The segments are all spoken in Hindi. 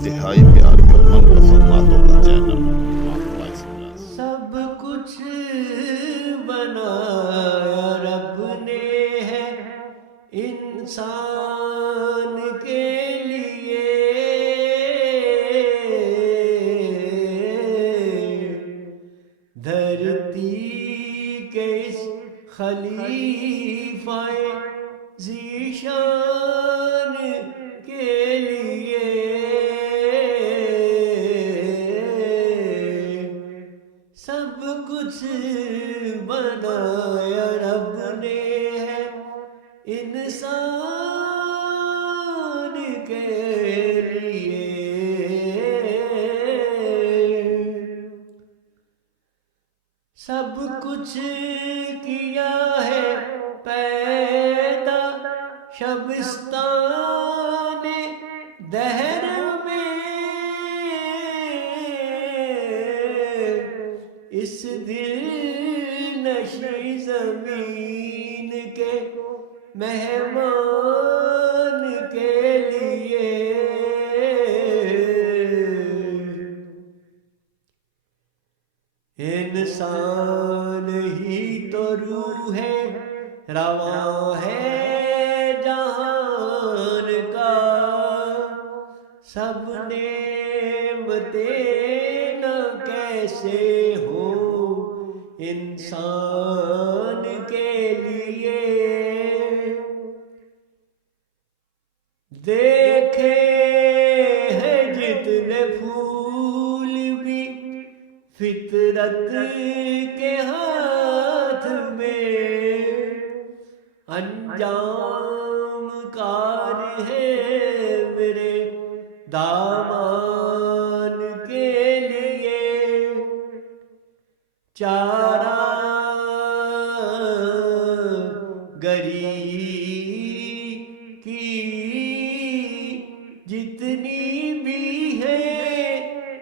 इंतहाई प्यारी और मनपसंद बातों का चैनल वॉइस प्लस। सब कुछ बनाया रब ने है इंसान के लिए। धरती के इस खलीफाए ज़ीशान के लिए। सब कुछ बनाया रब ने है इंसान के लिए। सब कुछ किया है पैदा शबिस्तान दहर में। इस दिल नशी जमीन के मेहमान के लिए। इंसान ही तो रूह है रवां है जहान का। सब नेमते न कैसे हो इंसान के लिए। देखे हैं जितने फूल भी फितरत के हाथ में अंजाम कार है मेरे दामान के लिए। चारा गरी की जितनी भी है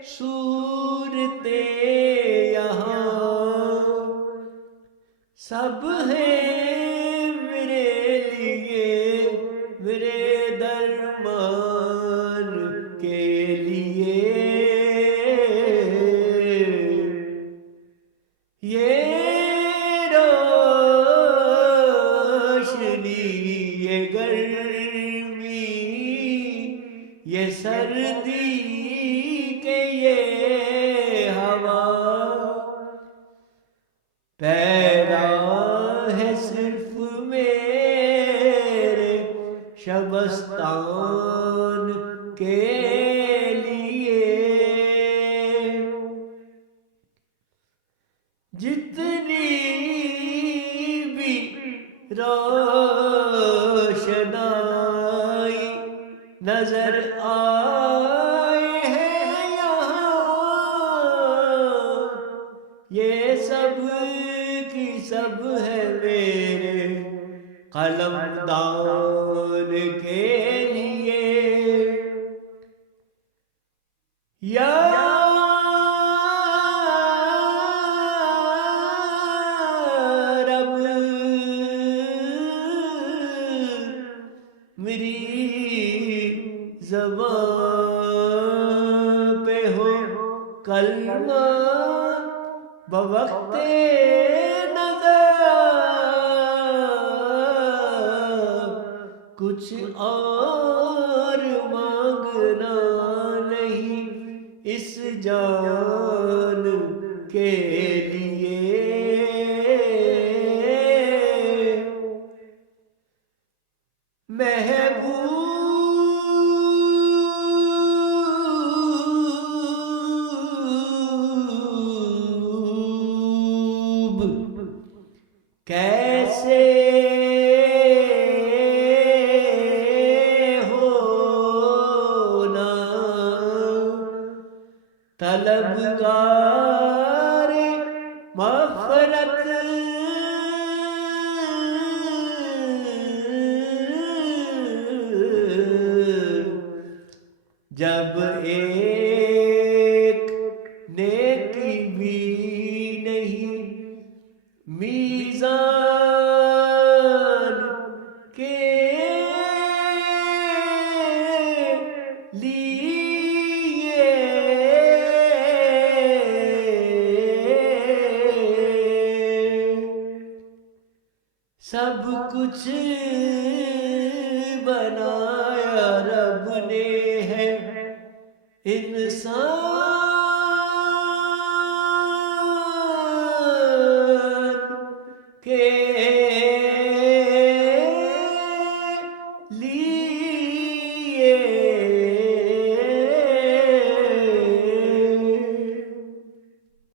सूरतें यहाँ सब है मेरे लिए मेरे दरमान के लिए। ये रोशनी ये गर्मी ये सर्दी के ये हवा पैदा है सिर्फ मेरे शबस्तान के लिए। जितनी भी रोशनाई नजर आए हैं यहाँ ये सब की सब है मेरे कलमदान के लिए। या रब मेरी ज़बान पे हो कलमा बवक्ते नज़र कुछ और मांगना नहीं इस जान के लिए। महबूब कैसे होना तलबगार मग़फ़िरत जब एक नेकी भी नहीं मीज़ान के लिए। सब कुछ बनाया रब ने है इंसान